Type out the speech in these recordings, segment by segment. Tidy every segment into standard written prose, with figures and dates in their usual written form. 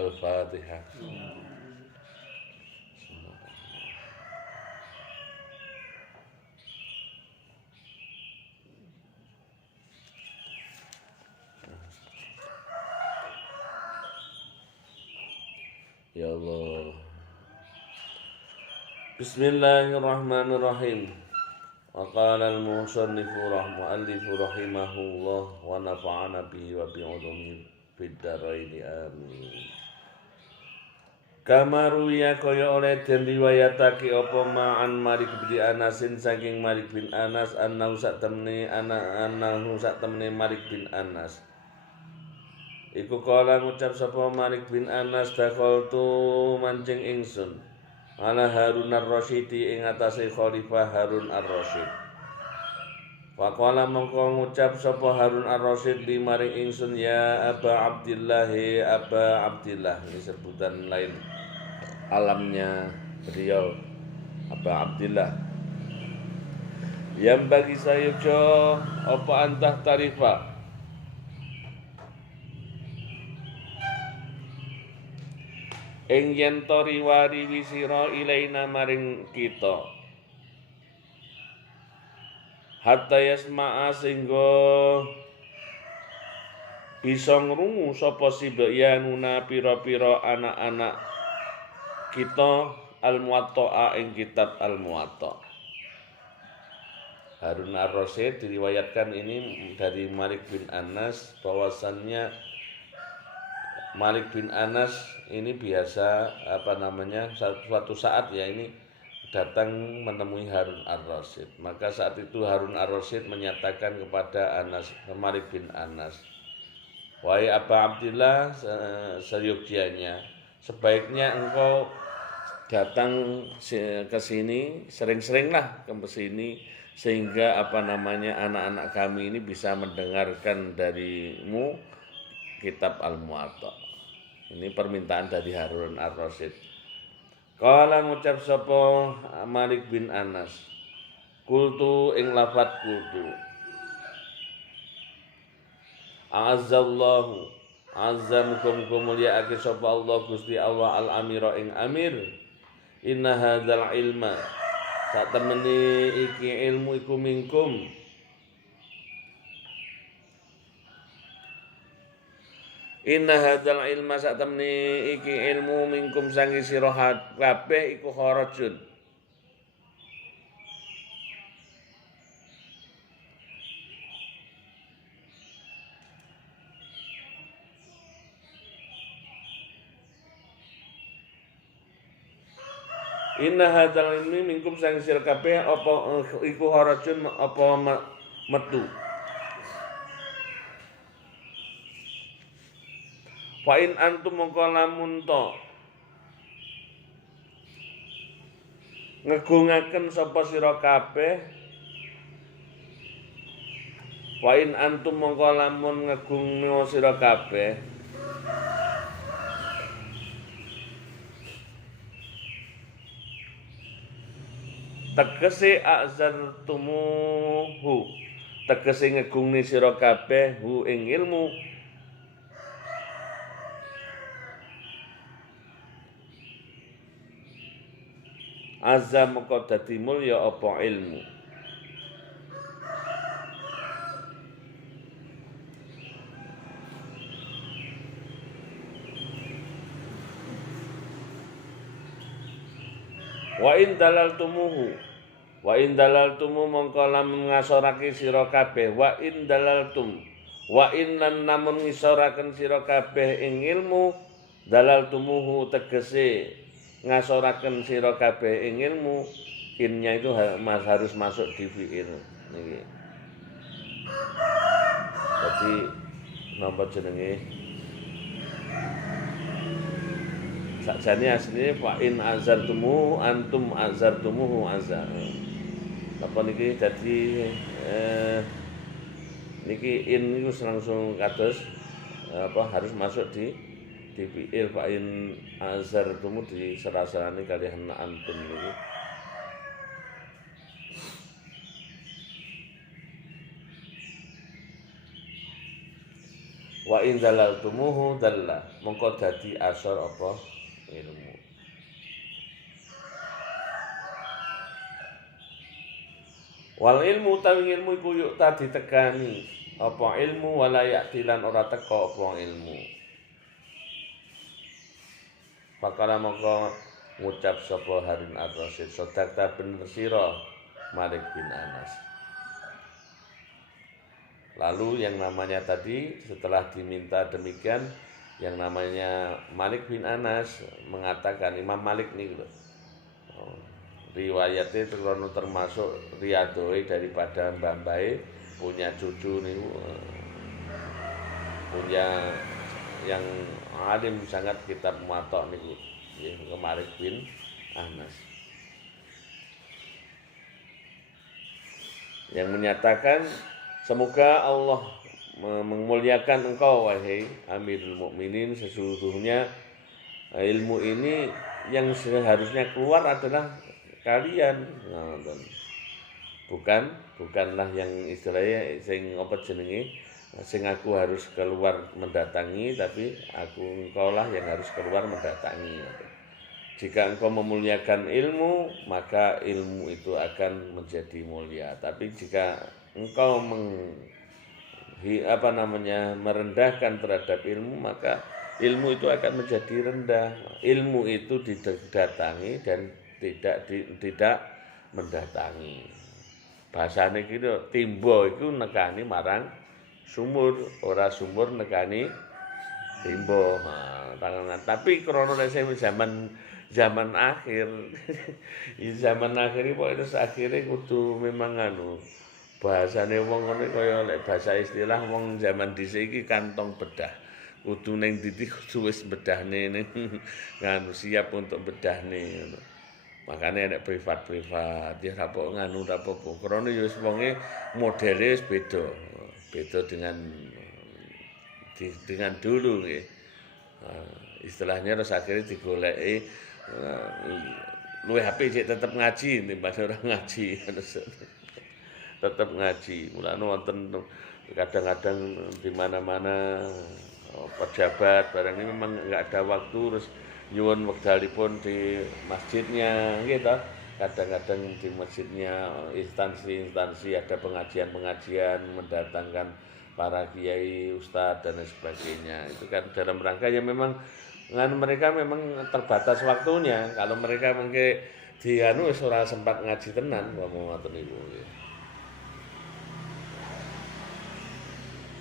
Al-Fatihah. Ya Allah. Bismillahirrahmanirrahim. Wa qala al-musannifu rahimahullah wa nafa'ana bihi wa bi'ulumihi fid dharain amin. Kamaru ya kaya oleh den riwayatake apa ma'an Malik bin Anasin saking Malik bin Anas anahu sak temene Malik bin Anas. Iku kala ngucap sapa Malik bin Anas dakhaltu mancing ingsun ala Harun ar-Rasyidi ing atase Khalifah Harun ar-Rasyid. Faqala mongko ngucap sapa Harun ar-Rasyid li maring ingsun ya Aba Abdillah Aba Abdillah, ini sebutan lain alamnya beliau Aba Abdillah. Yang bagi sayujo apa antah tarifa ing yen to riwari sira ilaina maring kita hatta yasma'a singgo bisa ngrungu sapa sibayanuna pira-pira anak-anak kita al-Muwatta'a ing kitab al-Muwatta'. Harun ar-Rasyid diriwayatkan ini dari Malik bin Anas bahwasannya Malik bin Anas ini biasa suatu saat ya ini datang menemui Harun ar-Rasyid. Maka saat itu Harun ar-Rasyid menyatakan kepada Malik bin Anas, wahai Aba Abdillah, seyogyanya sebaiknya engkau datang ke sini, sering-seringlah ke sini sehingga anak-anak kami ini bisa mendengarkan darimu kitab al-Muwatta'. Ini permintaan dari Harun ar-Rasyid. Kala ngucap sapa Malik bin Anas, kultu ing lafat kultu, Azzallahu azza muga-muga mulyaake sapa Allah Gusti Allah al-amira ing amir. Inna hadzal ilma sak temene iki ilmu iku minkum Inna hadzal ilma sak temene iki ilmu minkum sangi sira kabeh iku kharajun. Inna hadzal ilmi minkum sangi sira kabeh apa iku kharajun apa metu. Fa in antum mongko lamun to ngegungaken sapa sira kabeh, fa in antum mongko lamun ngegungno sira kabeh, tegese azartumuhu, tegese ngegungne sira kabeh hu ing ilmu, azza moko dadi mulya apa ilmu. Wa in dalaltumuhu, wa in dalaltumu mongko lamun ngasorake sira kabeh, wa in dalaltum, wa in lan namun ngisoraken sira kabeh ing ilmu, dalaltumuhu tegese ngasoraken sira kabeh ing ilmu, innya itu harus masuk di fi'il niki. Jadi napa jenenge? Sakjane asline fa in azartumu antum azartumuhu azza. Apa niki dadi niki in niku langsung kados harus masuk di fi'il. Fa in azartumu di serasane kalian antum niki. Wa in dalaltumuhu dalla, mongko dadi asor apa ilmu. Wal ilmu tawi ilmu iku yuk tadi tekani apa ilmu wala yaktilan ora teka apa ilmu. Pakala mongko ngucap sapa Harun ar-Rasyid, sedakta bener sira Malik bin Anas. Lalu yang namanya tadi setelah diminta demikian, yang namanya Malik bin Anas mengatakan, Imam Malik nih loh, riwayatnya termasuk riadoi daripada Mbah-mbahe punya cucu nih, punya yang alim sangat kitab Muwatta nih, Malik bin Anas, yang menyatakan semoga Allah memuliakan engkau wahai Amirul Mukminin, sesungguhnya ilmu ini yang seharusnya keluar adalah kalian, bukanlah yang istilahnya sing apa jenenge sing aku harus keluar mendatangi, tapi engkau lah yang harus keluar mendatangi. Jika engkau memuliakan ilmu, maka ilmu itu akan menjadi mulia. Tapi jika engkau merendahkan terhadap ilmu, maka ilmu itu akan menjadi rendah. Ilmu itu didatangi dan tidak mendatangi. Bahasane gitu, timbo itu nekani marang sumur, ora sumur nekani timbo. Tapi krono zaman akhir zaman akhir iki pokoke terus akhire kudu memang bahasane wong ngene kaya lek bahasa istilah wong zaman dhisik iki kantong bedah. Kudu ning ndi kudu wis bedahne ning siap untuk bedahne ngono. Makane nek privat ya rapo rapo krone ya wis wonge modele wis beda dengan dulu nggih. Istilahnya terus akhirnya digoleki luwih apik sik tetep ngaji timbang ora ngaji. Tetep ngaji. Mulane wonten kadang-kadang di mana-mana pejabat barang ini memang enggak ada waktu, terus nyuwun wekdalipun di masjidnya gitu. Kadang-kadang di masjidnya instansi-instansi ada pengajian-pengajian, mendatangkan para kiai, ustadz dan sebagainya. Itu kan dalam rangka yang memang mereka memang terbatas waktunya. Kalau mereka mengke wis ora sempat ngaji tenan ngomong ngoten niku.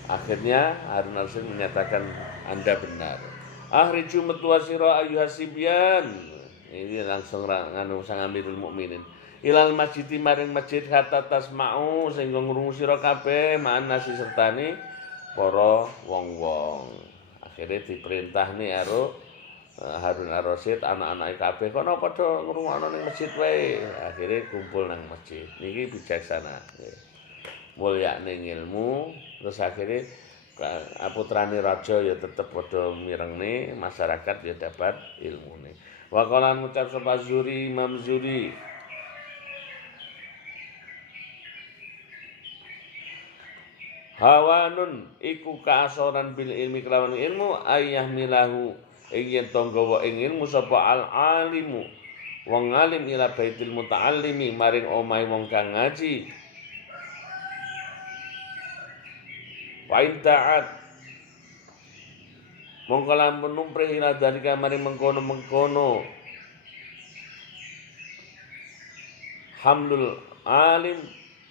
Akhirnya Harun ar-Rasyid menyatakan Anda benar. Akhriju metu sira ayyuhasibyan. Ini langsung sang Amirul Mukminin. Ilal masjid maring masjid hatta tasma'u sehingga ngrungu sira kabeh ma'an nasi sertane para wong-wong. Akhirnya diperintah nih Harun ar-Rasyid anak-anake kabeh kono padha ngrungokno ning masjid wae. Akhirnya kumpul nang masjid. Niki bijaksana. Mulyane ilmu, terus akhirnya putrane raja ya tetep padha mirengne, masyarakat ya dapat ilmune. Wa qala ngucap sapa Zuri, Imam Zuri, hawanun iku kaasoran bil ilmi kelawan ilmu ayah milahu ing tanggawa ing ilmu sapa al alimu wong alim ila baitil muta'allimi maring omahe wong kang ngaji. Wa inta'at mongko lamun numprih ila dalika maring mengkono-mengkono hamlul alim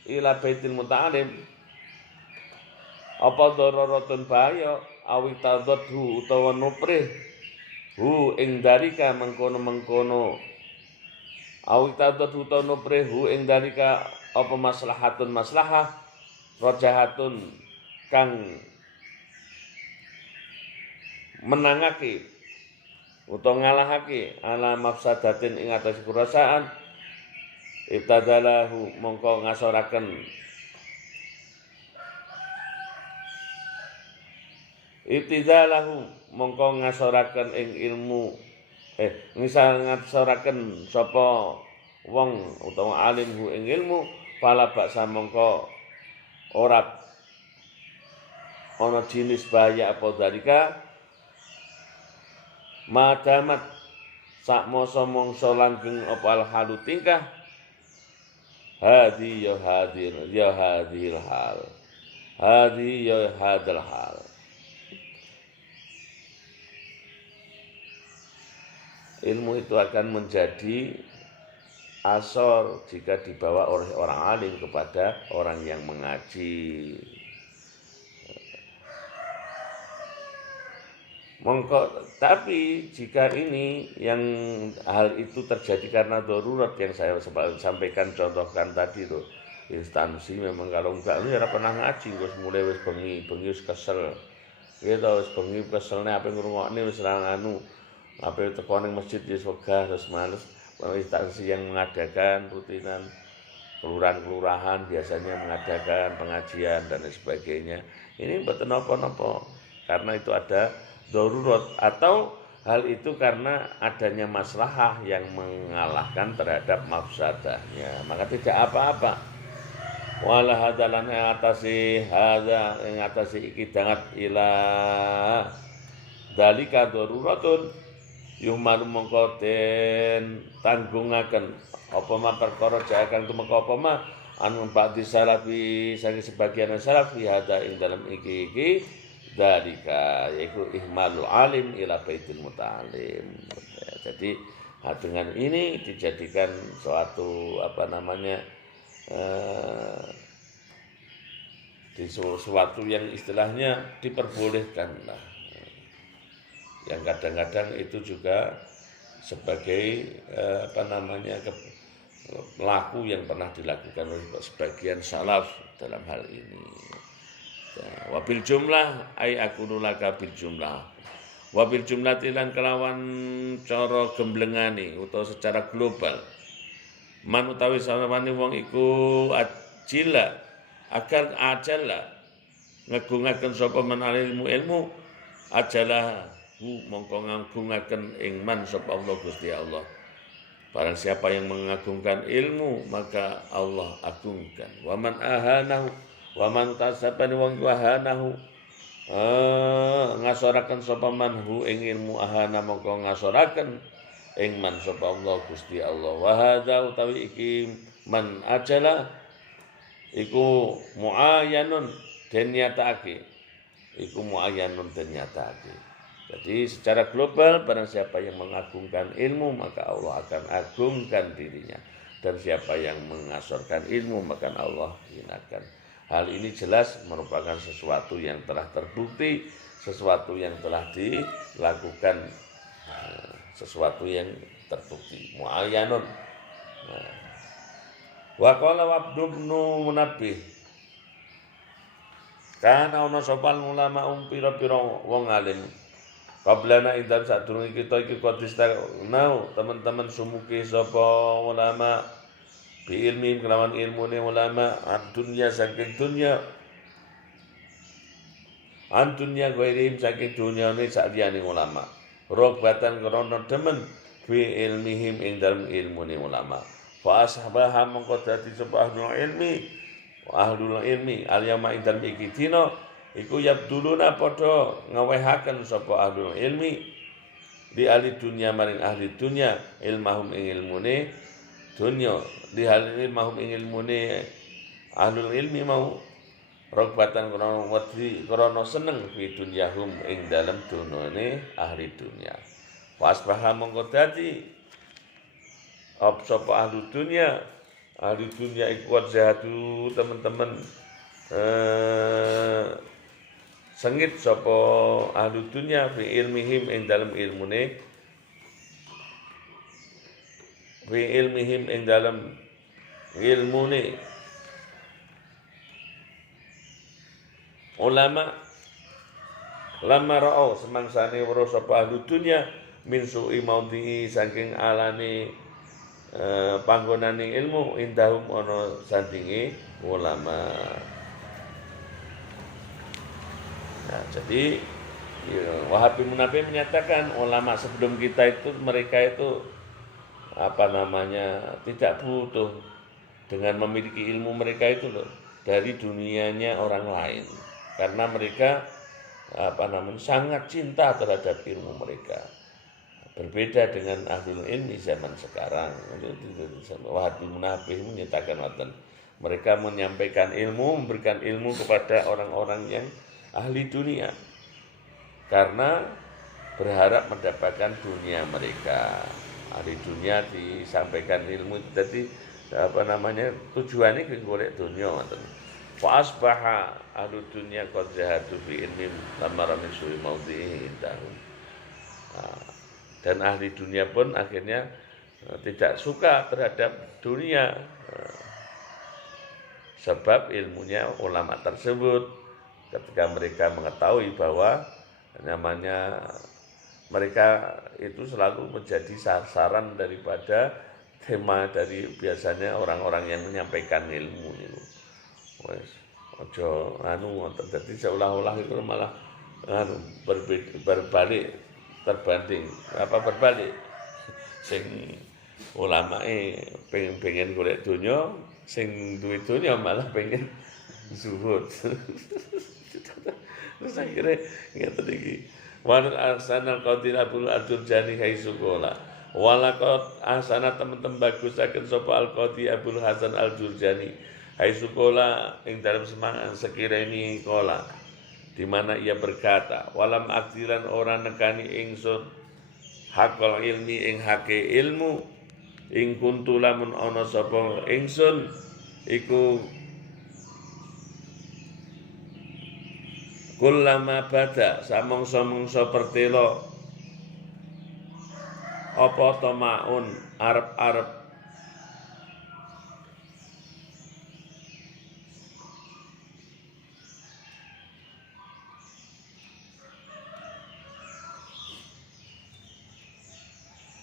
ila baitil muta'allim apa dararatun bahaya awi tadadhu utawa nuprih hu ing dalika mengkono-mengkono awi tadadhu utawa nuprih hu ing dalika apa maslahatun maslahah rajahatun kang menangake utawa ngalahake ala mafsadatin ing atas kurasaan ibtadalahu mongko ngasoraken ibtidalahu mongko ngasoraken ing ilmu ngasoraken sapa wong utawa alim hu ing ilmu pala baksa mongko ora ana jinis bahaya apa dalika madamat sak mangsa langgeng apa halu tingkah hadi ya hadil hal hadi ya hadal hal. Ilmu itu akan menjadi asor jika dibawa oleh orang alim kepada orang yang mengaji. Tapi jika ini yang hal itu terjadi karena darurat yang saya sampaikan contohkan tadi tuh, instansi memang kalau enggak lu ya pernah ngaji wis mulai wis bengi wis kesel. Gitu wis bengi keselne ape ngrungokne wis ra anu. Apa teko ning masjid wis wegah terus males. Instansi yang mengadakan rutinan kelurahan biasanya mengadakan pengajian dan sebagainya. Ini mboten napa-napa karena itu ada darurat atau hal itu karena adanya maslahah yang mengalahkan terhadap mafsadahnya, maka tidak apa-apa. Wala hadalan ngatasi hadza ngatasi iki dangat ila dalika daruratun yuhmalu mongko den tanggungaken apa ma perkara jakan tumeka apa ma anu ba'di salafi saking sebagian salafi hadza ing dalam iki dalika yaitu ihmalul alim ila baitul muta'alim. Jadi dengan ini dijadikan suatu di sesuatu yang istilahnya diperbolehkan lah. Yang kadang-kadang itu juga sebagai pelaku yang pernah dilakukan oleh sebagian salaf dalam hal ini. Wabil jumlah ay akunu laka bil jumlah. Wabil jumlah tilan kelawan cara gemblengane utawa secara global. Man utawi sawane wong iku ajila akan ajala ngagungaken sapa man ilmu ajalah mongko ngagungaken ing man sapa Allah Gusti Allah. Barang siapa yang mengagungkan ilmu maka Allah agungkan. Wa man ahanahu wa man tasabani wong wahanahu ngasoraken sapa manhu ing ilmu ahana mongko ngasoraken ing man sapa Allah Gusti Allah. Wa hadza utawi iki man ajala iku muayyanun den nyatakake. Iku muayyanun den nyatakake. Jadi secara global barang siapa yang mengagungkan ilmu maka Allah akan agungkan dirinya. Dan siapa yang mengasorkan ilmu maka Allah hinakan. Hal ini jelas merupakan sesuatu yang telah terbukti, sesuatu yang telah dilakukan, sesuatu yang terbukti. Mu'ayyanun. Wa qala Abdubnu Munabbih. Kana ana sopal ulama pira-pira wong alim. Qablana idan sadurunge kita iki kodistau teman-teman sumuki sapa ulama bi ilmi kelawan ilmune ulama dunya saking dunya antunya gairim saking dunyane sakliyane ulama robatan krana demen bi ilmihim ing dalem ilmune ulama fa ashabaha mongko dadi sapa ahlul ilmi alyama ing dalem iki dina iku yabduluna padha ngawehaken sapa ahlul ilmi di ahli dunya maring ahli dunya ilmahum ing ilmune dunya di hal ini mahum ing ilmune ahlul ilmi mau rogbatan krana seneng fi dunyahum ing dalem dunane ahli dunya wasbaha mongko dadi sapa ahli dunya iku wajhatu teman-teman sengit sapa ahli dunya fi ilmihim ing dalem ilmune ing dalam ilmune ulama lama ra'au semangsane weruh sapa ahli dunya min su'i maudhi saking alane panggonane ilmu indahum ana sandinge ulama. Nah, jadi Wahabi Munafi menyatakan ulama sebelum kita itu mereka itu tidak butuh dengan memiliki ilmu mereka itu loh dari dunianya orang lain. karena mereka sangat cinta terhadap ilmu mereka. Berbeda dengan ahlul ilmi zaman sekarang. Wahabi Munabih menyatakan mereka menyampaikan ilmu, memberikan ilmu kepada orang-orang yang ahli dunia karena berharap mendapatkan dunia mereka. Ahli dunia disampaikan ilmu, jadi tujuannya golek dunia. Fa asbaha ahli dunia qad zahadu fi ilmi lamara min su'i maudhi'i indahum. Dan ahli dunia pun akhirnya tidak suka terhadap dunia sebab ilmunya ulama tersebut ketika mereka mengetahui bahwa mereka itu selalu menjadi sasaran daripada tema dari biasanya orang-orang yang menyampaikan ilmu itu. Ojo jadi seolah-olah itu malah berbalik berbalik sing ulamae pengen golek donya, sing duwe donya malah pengen zuhud. Terus akhirnya ngeten iki wa arsanal qadir Abdul Al-Jurjani haitsu qala walaqad ahsana teman-teman bagusaken sapa Al-Qadi Abdul Hasan Al-Jurjani haitsu qala ing dalam semangat sekiranya qala di mana ia berkata, walam aktiran orang nekani ingsun hakul ilmi ing hake ilmu ing kuntu lamun ana sapa ingsun iku kullama bada samangsa-mangsa pertelo apa tamaun arep-arep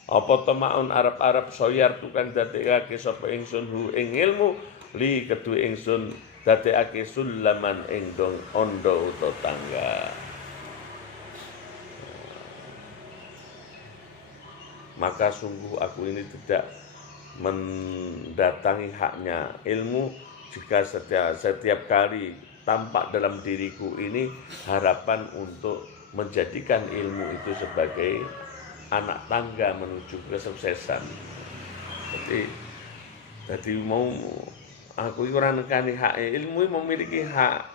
apa temaun arep-arep soyar tukang dadekake sapa ingsun hu ing ilmu li kedue ingsun dadekake sulaman ing dong ondo utawa tangga. Maka sungguh aku ini tidak mendatangi haknya ilmu jika setiap kali tampak dalam diriku ini harapan untuk menjadikan ilmu itu sebagai anak tangga menuju kesuksesan. Jadi mau aku ora nekani hak ilmu memiliki hak.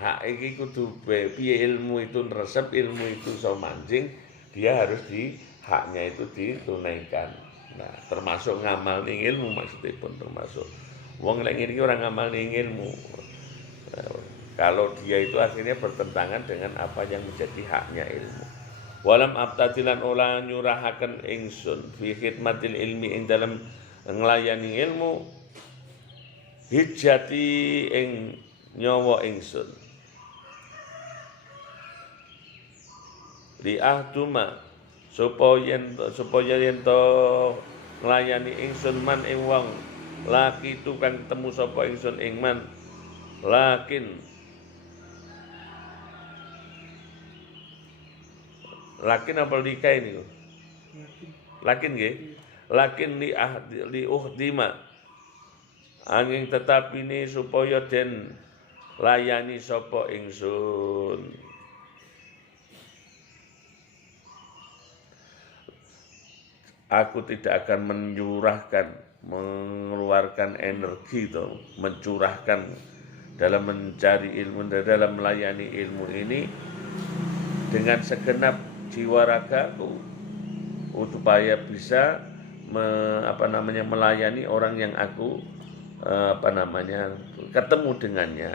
Hak iki kudu piye ilmu itu resep, ilmu itu iso mancing, dia harus haknya itu ditunaikan. Nah, termasuk ngamal ning ilmu maksudnya pun termasuk. Wong lek ngene iki ora ngamal ning ilmu. Kalau dia itu akhirnya bertentangan dengan apa yang menjadi haknya ilmu. Walam abtadilan ola nyurahaken ingsun fi khidmatil ilmi ing dalam nglayani ilmu hijati ing nyawa ingsun li ahduma supaya yen to nglayani ingsun man ing wong laki tukang temu sapa ingsun ing man lakin apa likai ini? Lakin nggih. Lakin li uhdima. Angin tetap ini supaya den layani sapa ingsun. Aku tidak akan mengeluarkan energi itu, mencurahkan dalam mencari ilmu, dalam melayani ilmu ini dengan segenap jiwa ragaku supaya bisa melayani orang yang aku ketemu dengannya.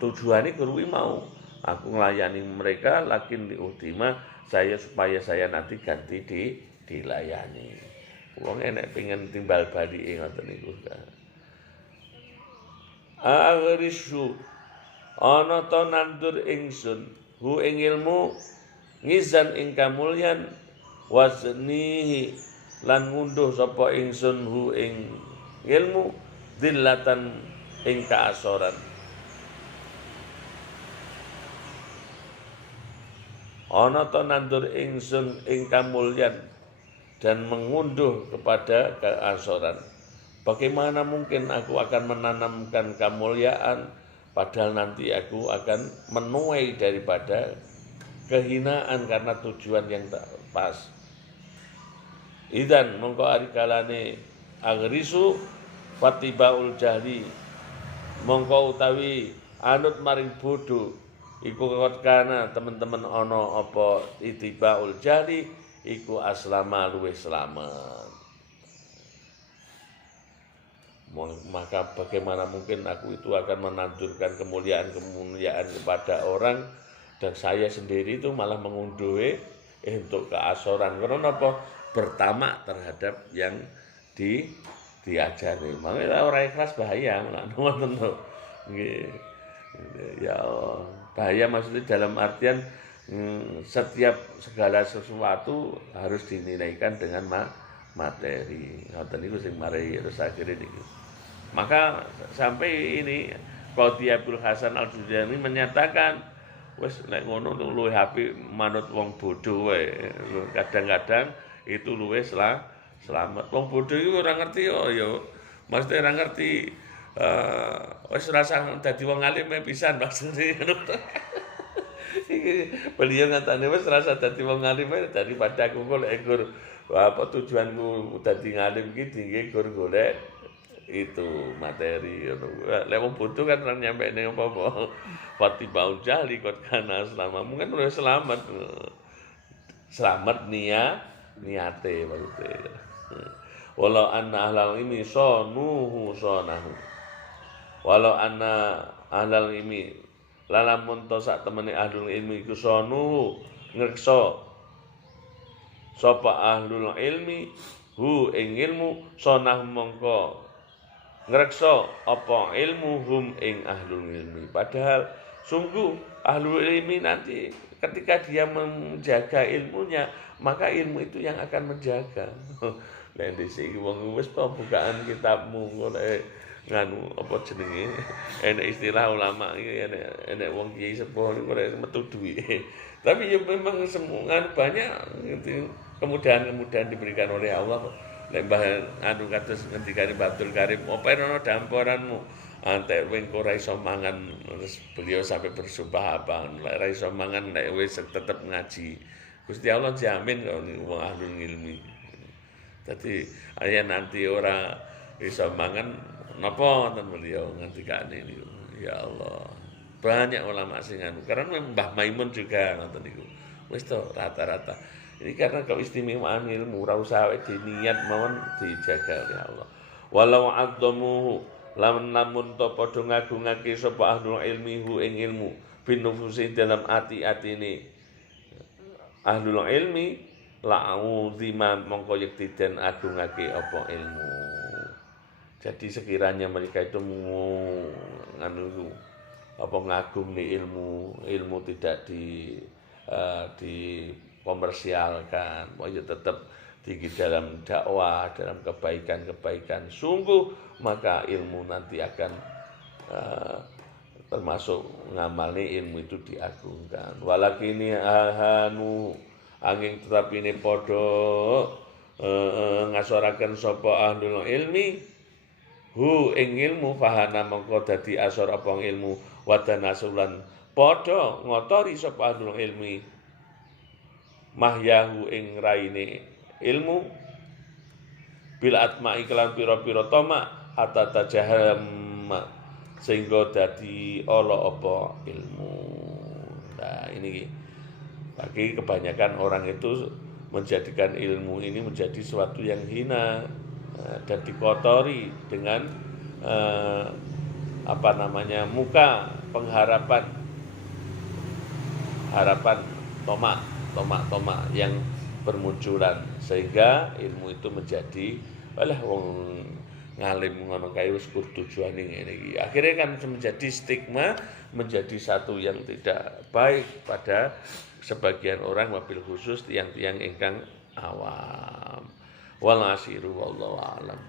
Tujuannya kuwi mau aku melayani mereka lakin diutima supaya saya nanti ganti dilayani. Wong enek pengen timbal bali ngoten niku. Agrisu ana ta nandur ingsun hu ing ilmu ngizan ing kamulyan wasnihi lan ngunduh sapa ingsun hu ing ilmu dillatan ing kaasoran. Ana ta nandur ingsun ing kamulyan dan mengunduh kepada keasoran Bagaimana mungkin aku akan menanamkan kemuliaan padahal nanti aku akan menuai daripada kehinaan karena tujuan yang tak pas. Idan mongko ari kalane agrisu fatibaul jahli mongko utawi anut maring bodho iku kana teman-teman ana apa itibaul jahli iku aslama luwih selamat. Maka bagaimana mungkin aku itu akan menanjurkan kemuliaan kepada orang dan saya sendiri itu malah mengunduhi untuk keasoran karena apa bertamak terhadap yang diajari. Makanya orang ikhlas bahaya lah tentu. Ya bahaya maksudnya dalam artian setiap segala sesuatu harus dinilaikan dengan materi. Ngoten niku sing marai terus akhirnya niku. Maka sampai ini Qadhi Abdul Hasan Al-Juzani menyatakan wis nek ngono luwih apik manut wong bodho wae. Kadang-kadang itu luwih selamat. Wong bodho iku ora ngerti ya. Mesti ora ngerti wis rasa dadi wong alim pisan maksudnya ngono. Beliau ngatane wis rasa dadi wong alim daripada aku golek apa tujuanku dadi ngalim iki tinggi golek itu materi lek wong bodho kan ora nyampe ning apa-apa fatibau jahli kot kana selama mungkin udah selamat niate maksudnya walau anna ahlal ini sonuhu sonahu walau anna ahlal ini lalamun to sak temene ahlul ilmi iku sonuhu ngreksa sapa ahlul ilmi hu ing ilmu sonah mongko ngreksa apa ilmu hum ing ahlul ilmi. Padahal sungguh ahlul ilmi nanti ketika dia menjaga ilmunya, maka ilmu itu yang akan menjaga. Nek dhisik wong wis bukaan kitabmu golek nganu apa jenenge enek istilah ulama iki enek wong kiai sepuh niku golek metu duwe. Tapi ya memang semungan banyak kemudahan-kemudahan diberikan oleh Allah. Nek mbah anu kados ngendikane Abdul Karim, "Apa ana damporanmu?" Antek wing ora iso mangan, terus beliau sampai bersumpah apa, nek ora iso mangan nek wis tetep ngaji. Gusti Allah jamin kok wong ahlul ilmi. Dadi aya nanti ora iso mangan napa wonten beliau ngendikane niku. Ya Allah. Banyak ulama sing anu, karena Mbah Maimun juga ngoten niku. Wis to rata-rata. Ini karena keistimewaan ilmu, ora usah diniat mawon dijaga oleh Allah. Walau adzamuhu lamun to padha ngagungake sapa ahlul ilmi hu ing ilmu binufusi dalam ati-atine ahlul ilmi la'uzima mongko yekti den agungake apa ilmu. Jadi sekiranya mereka itu nganu apa ngagungi ilmu tidak di komersialkan, pokoknya tetap tinggi dalam dakwah, dalam kebaikan-kebaikan. Sungguh maka ilmu nanti akan termasuk ngamali ilmu itu diagungkan. Walakini ahanu angin tetapi ini podo ngasoraken sapa ahlul ilmi hu ing ilmu fahana mongko dadi asor apa ilmu wadana sulan podo ngotori sapa ahlul ilmi mahyahu ing raine ilmu bil atma iklan pira-pira toma hatta tajaham sehingga dadi ala apa ilmu. Nah ini bagi kebanyakan orang itu menjadikan ilmu ini menjadi sesuatu yang hina dan dikotori dengan muka pengharapan tomak yang bermunculan sehingga ilmu itu menjadi wong ngalim ngono kae wis tujuane ngene iki. Akhirnya kan menjadi stigma, menjadi satu yang tidak baik pada sebagian orang wabil khusus tiang-tiang ingkang awam. Wal asiru wallahu a'lam.